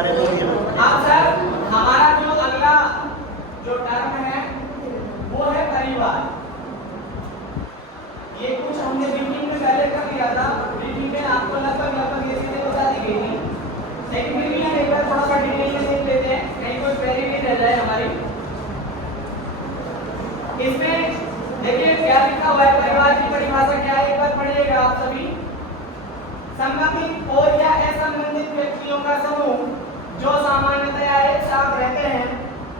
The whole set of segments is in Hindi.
सारे लोग ही हैं। अब सर हमारा जो अगला जो टर्म है वो है परिवार। ये कुछ हमने ब्रीफिंग में पहले कर लिया था, ब्रीफिंग में आपको लगभग ये चीजें बता दी गई थी, लेकिन फिर भी हम एक बार थोड़ा सा डिटेल में देख लेते हैं, कहीं कोई क्वेरी नहीं रह जाए हमारी। इसमें देखिए क्या लिखा हुआ है, परिवार की परिभाषा क्या है एक बार पढ़िएगा आप सभी। संबंधित और या असंबंधित व्यक्तियों का समूह जो सामान्यतया एक साथ रहते हैं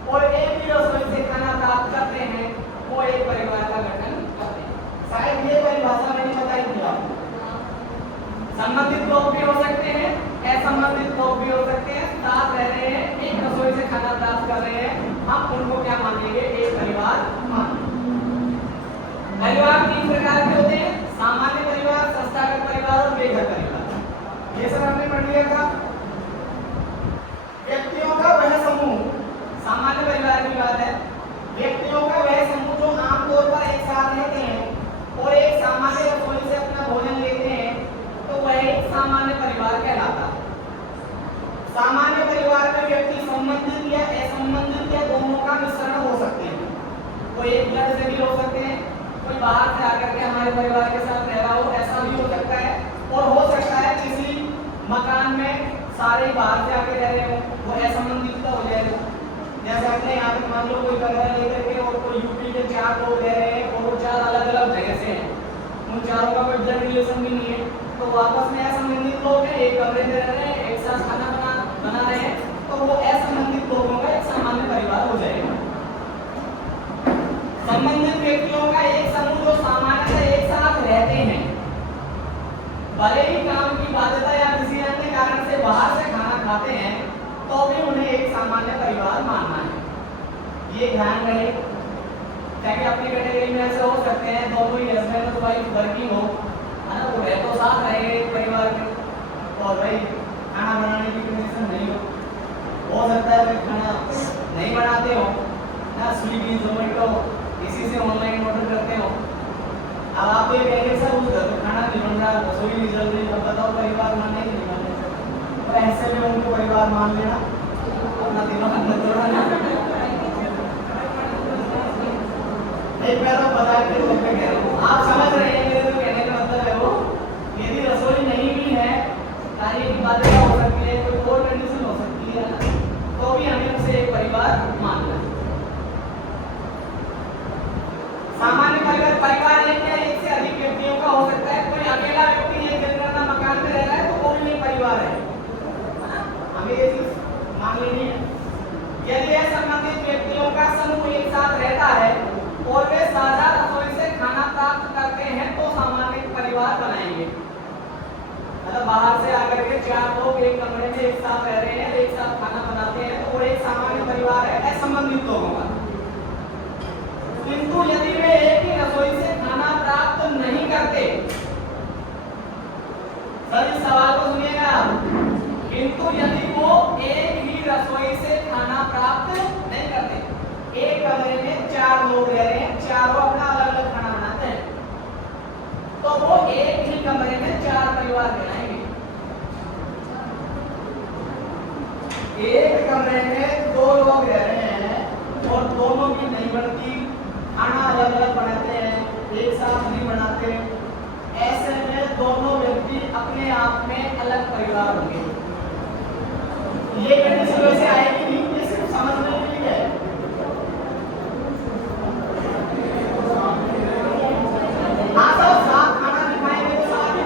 और एक ही रसोई से खाना प्राप्त करते हैं वो एक परिवार का गठन करते हैं। शायद ये परिभाषा मैंने बताई थी आपको। संबंधित लोग भी हो सकते हैं, असंबंधित लोग भी हो सकते हैं, साथ रह रहे हैं, एक रसोई से खाना प्राप्त कर रहे हैं, हम उनको क्या मानेंगे, एक परिवार मानेंगे। परिवार तीन प्रकार के होते हैं, सामान्य परिवार, संस्थागत परिवार और बेघर परिवार। ये सब हमने पढ़ लिया था। व्यक्तियों का वह समूह, सामान्य परिवार की बात है, व्यक्तियों का वह समूह जो आमतौर पर एक साथ रहते हैं और एक सामान्य रसोई से अपना भोजन लेते हैं, तो वह एक सामान्य परिवार कहलाता है। सामान्य परिवार में व्यक्ति संबंधित या असंबंधित या दोनों का मिश्रण हो सकते हैं। कोई एक ब्लड से भी हो सकते हैं, कोई बाहर से आकर के हमारे परिवार के साथ रह रहा हो, ऐसा भी हो सकता है। और हो सकता है किसी मकान में सारे बाहर से आके रह रहे हो, वो असंबंधित का हो जाएगा। जैसे अपने यहाँ पे मान लो कोई कमरा लेकर के और कोई यूपी के 4 लोग रह रहे हैं और वो 4 अलग अलग जगह से हैं, उन चारों का कोई ब्लड रिलेशन भी नहीं है, तो आपस में असंबंधित लोग हैं, एक कमरे में रह रहे हैं, एक साथ खाना बना रहे हैं, तो वो असंबंधित लोगों का एक सामान्य परिवार हो जाएगा। संबंधित व्यक्तियों का एक समूह जो सामान्यतः एक साथ रहते हैं, भले ही काम की बाध्यता या किसी अन्य कारण से बाहर से खाना खाते हैं, तो भी उन्हें एक सामान्य परिवार मानना है। ये ध्यान रहे, चाहे अपनी कैटेगरी में ऐसे हो सकते हैं दोनों ही हस्बैंड और वाइफ वर्किंग हो, है ना, वो रह तो साथ रहे परिवार के, और भाई खाना बनाने की कंडीशन नहीं हो सकता है खाना नहीं बनाते हो ना, स्विगी जोमेटो इसी से ऑनलाइन ऑर्डर करते हो। अब आप ये कहेंगे सर उस घर में खाना नहीं बन रहा, रसोई नहीं चल रही, अब बताओ परिवार मानने की नहीं मानने, और ऐसे में उनको परिवार मान लेना, अपना दिमाग मत तोड़ना। एक बार तो बता के तो मैं कह रहा हूँ, आप समझ रहे हैं मेरे जो कहने का मतलब है वो, यदि रसोई नहीं भी है, कार्य की बाध्यता हो सकती है, कोई और कंडीशन हो सकती है, तो भी हमें उसे एक परिवार मानना है। सामान्य परिवार एक या एक से अधिक व्यक्तियों का हो सकता है। कोई अकेला व्यक्ति एक जनगणना मकान में रह रहा है तो वो भी एक परिवार है, हमें ये चीज मान लेनी है। यदि असंबंधित व्यक्तियों का समूह एक साथ रहता है और वे साझा रसोई से खाना प्राप्त करते हैं तो सामान्य परिवार बनाएंगे। मतलब बाहर से आकर के 4 लोग एक कमरे में एक साथ रह रहे हैं, एक साथ खाना बनाते हैं, तो वो एक सामान्य परिवार है असंबंधित लोगों का। किंतु यदि वे एक ही रसोई से खाना प्राप्त नहीं करते, सर इस सवाल को सुनिएगा आप, किंतु यदि वो एक ही रसोई से खाना प्राप्त नहीं करते, एक कमरे में 4 लोग रह रहे हैं, चारों अपना अलग अलग खाना बनाते हैं, तो वो एक ही कमरे में 4 परिवार बनाएंगे। एक कमरे में 2 लोग रह रहे हैं और दोनों की नहीं बनती, खाना अलग अलग बनाते हैं, एक साथ नहीं बनाते, ऐसे में दोनों व्यक्ति अपने आप में अलग परिवार होंगे। ये कंडीशन वैसे आएगी नहीं, ये सिर्फ समझने के लिए है। हाँ तो साथ खाना नहीं खाएंगे तो साथ ही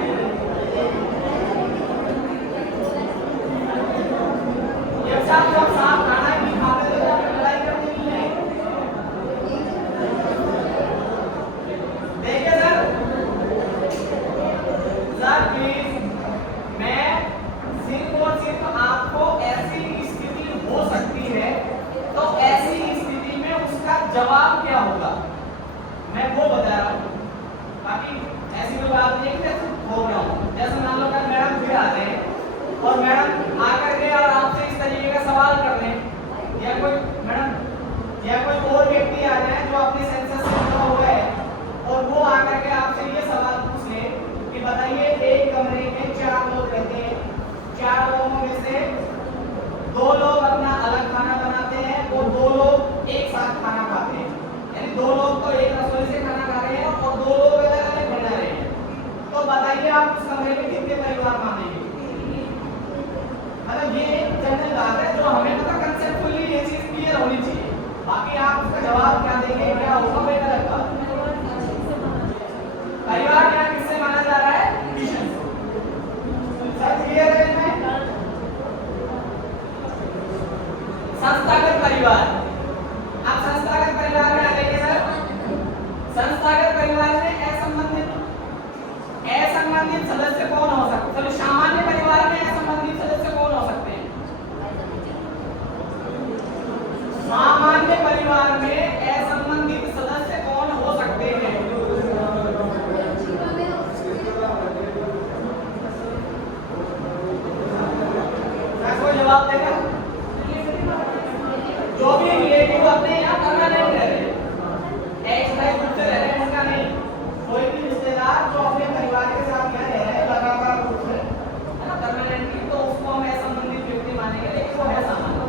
एक साथ जब साथ खाना नहीं खाते तो जाकर लड़ाई करनी नहीं है। देखिए सर प्लीज, मैं सिर्फ और सिर्फ आपको ऐसी स्थिति हो सकती है, तो ऐसी स्थिति में उसका जवाब क्या होगा मैं वो बता रहा हूँ, बाकी ऐसी कोई बात नहीं है कि हो रहा हूँ। जैसे मान लो मैडम फिर आते हैं और मैडम आकर के और आपसे इस तरीके का सवाल जवाब देगा। जो भी रिलेटिव अपने यहाँ परमानेंट रह रहे हैं, एक स्थायी रूप से रह रहे हैं, उनका नहीं। कोई भी रिश्तेदार जो अपने परिवार के साथ यहाँ रह रहे हैं लगातार रूप से, है ना, परमानेंटली, तो उसको हम असंबंधित व्यक्ति मानेंगे, लेकिन वो है सामान्य।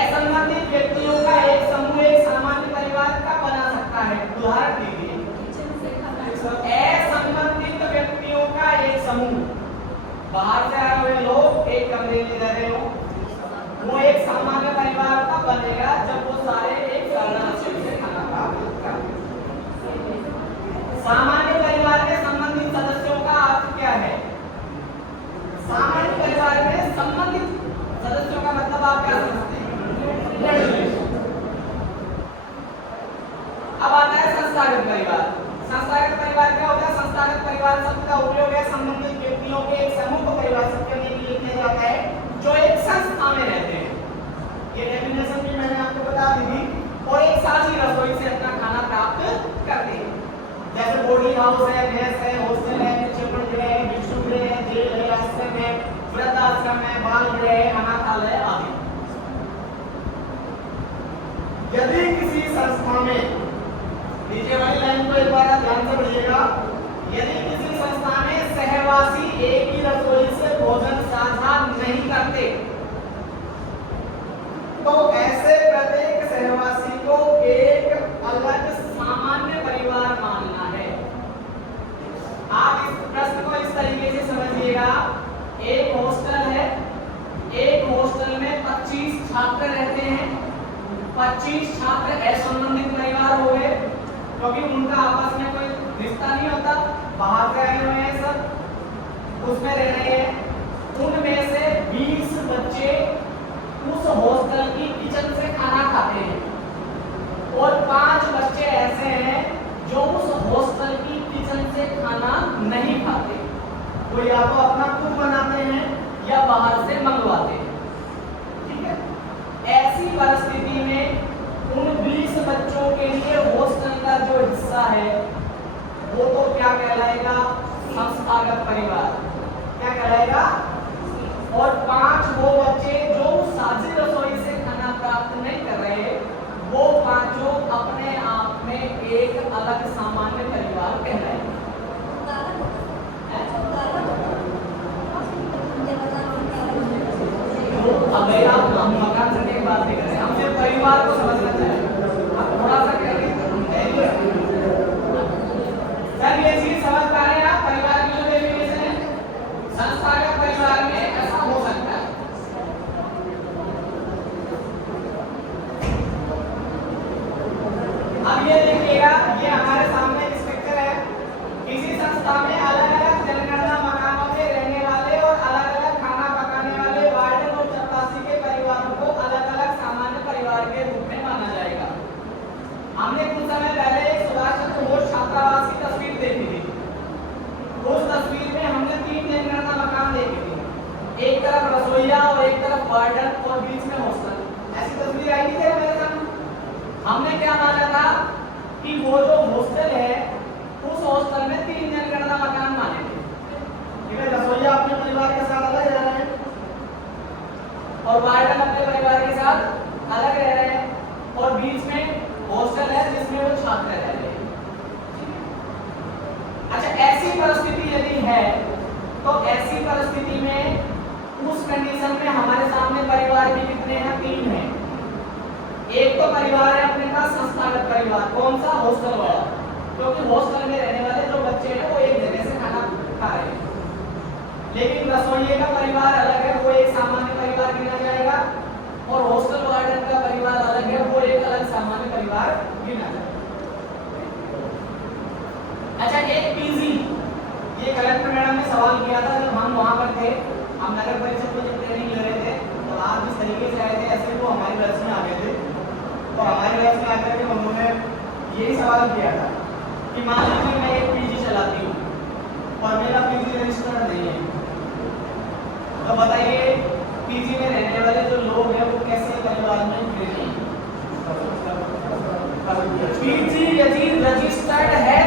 असंबंधित व्यक्तियों का एक समूह एक सामान्य परिवार का बना सकता है। उदाहरण दीजिए, असंबंधित व्यक्तियों का एक समूह, बाहर से आए हुए लोग एक कमरे में रह रहे हो, वो एक सामान्य परिवार का बनेगा जब वो सारे एक रसोई से खाना खाते हैं। सामान्य परिवार के संबंधित सदस्यों का अर्थ क्या है? सामान्य परिवार में संबंधित सदस्यों का मतलब आप क्या समझते हैं? अब आता है संस्थागत परिवार। संस्थागत परिवार क्या होता है? संस्थागत परिवार शब्द का उपयोग है संबंधित व्यक्तियों के एक समूह को परिभाषित करने के लिए किया जाता है जो एक संस्था में रहते हैं। ये डेफिनेशन भी मैंने आपको बता दी थी। और एक साझी रसोई से अपना खाना प्राप्त करते हैं, जैसे बोर्डिंग हाउस है, मेस है, हॉस्टल है, विक्षेपण गृह है, भिक्षु गृह है, जेल है, आश्रम है, वृद्धाश्रम है, बाल गृह है, अनाथालय आदि। यदि किसी संस्था में, नीचे वाली लाइन को एक बार ध्यान से पढ़िएगा, यदि किसी संस्था में सहवासी एक ही रसोई से भोजन साझा नहीं करते तो ऐसे प्रत्येक सहवासी को एक अलग सामान्य परिवार मानना है। आप इस प्रश्न को इस तरीके से समझिएगा, एक हॉस्टल है, एक हॉस्टल में 25 छात्र रहते हैं। 25 छात्र असंबंधित परिवार हो गए क्योंकि उनका आपस में कोई रिश्ता नहीं होता, बाहर से आए हुए हैं सब, उसमें रह रहे हैं। उनमें से 20 बच्चे उस हॉस्टल की किचन से खाना खाते हैं और 5 बच्चे ऐसे हैं जो उस हॉस्टल की किचन से खाना नहीं खाते, वो या तो अपना खुद बनाते हैं या बाहर से मंगवाते हैं। ठीक है, ऐसी परिस्थिति में उन 20 बच्चों के लिए हॉस्टल का जो हिस्सा है वो तो क्या कहलाएगा? संस्थागत परिवार। क्या कहलाएगा? और 5 वो बच्चे जो साझी रसोई से खाना प्राप्त नहीं कर रहे, वो 5 अपने आप में एक अलग सामान्य परिवार कहलाएंगे। अब आप मकान से एक बात नहीं कर रहे, हम सिर्फ परिवार को समझना चाहेंगे। आप थोड़ा सा कह रहे सर, ये चीज समझ पा रहे हैं आप? परिवार की जो डेफिनेशन है, संस्थागत परिवार में ऐसा हो सकता है। अब ये देखिएगा, ये हमारे सामने एक स्ट्रक्चर है। किसी संस्था में अलग अलग जनगणना मकानों में रहने वाले और अलग अलग खाना पकाने वाले वार्डन और चपरासी के परिवारों को अलग अलग सामान्य परिवार के रूप में माना जाएगा। हमने कुछ समय पहले एक सुभाष चंद्र बोस छात्रावास की तस्वीर देखी थी। उस तस्वीर में हमने 3 जनगणना मकान देखे थे, एक तरफ रसोईया और एक तरफ वार्डन और बीच में हॉस्टल। ऐसी तस्वीर आई थी मेरे सामने। हमने क्या माना था कि वो जो हॉस्टल है उस हॉस्टल में 3 जनगणना मकान माने थे। ठीक है, रसोईया अपने परिवार के साथ अलग रह रहे हैं और वार्डन अपने परिवार के साथ अलग रह रहे हैं और बीच में हॉस्टल है जिसमें वो छात्र रह रहे हैं। अच्छा, ऐसी परिस्थिति यदि है तो ऐसी परिस्थिति में उस कंडीशन में हमारे सामने परिवार भी कितने हैं? 3 हैं। एक तो परिवार है अपने पास संस्थागत परिवार, कौन सा? हॉस्टल वाला, क्योंकि हॉस्टल में रहने वाले जो बच्चे हैं वो एक जगह से खाना खा रहे हैं। लेकिन रसोइये का परिवार अलग है, वो एक सामान्य परिवार गिना जाएगा और हॉस्टल वार्डन का परिवार अलग है, वो एक अलग सामान्य परिवार गिना जाएगा। अच्छा, एक पीजी, ये कलेक्टर मैडम ने सवाल किया था जब हम वहां पर थे, हम नगर परिषद में जब ट्रेनिंग ले रहे थे, तो आप जिस तरीके से आए थे ऐसे वो हमारी बैच में आ गए थे। तो हमारी बैच में आकर के उन्होंने यही सवाल किया था कि मान लीजिए मैं एक पीजी चलाती हूँ और मेरा पीजी रजिस्टर्ड नहीं है, तो बताइए पीजी में रहने वाले जो लोग हैं वो कैसे परिवार में रहेंगे? पीजी यदि रजिस्टर्ड है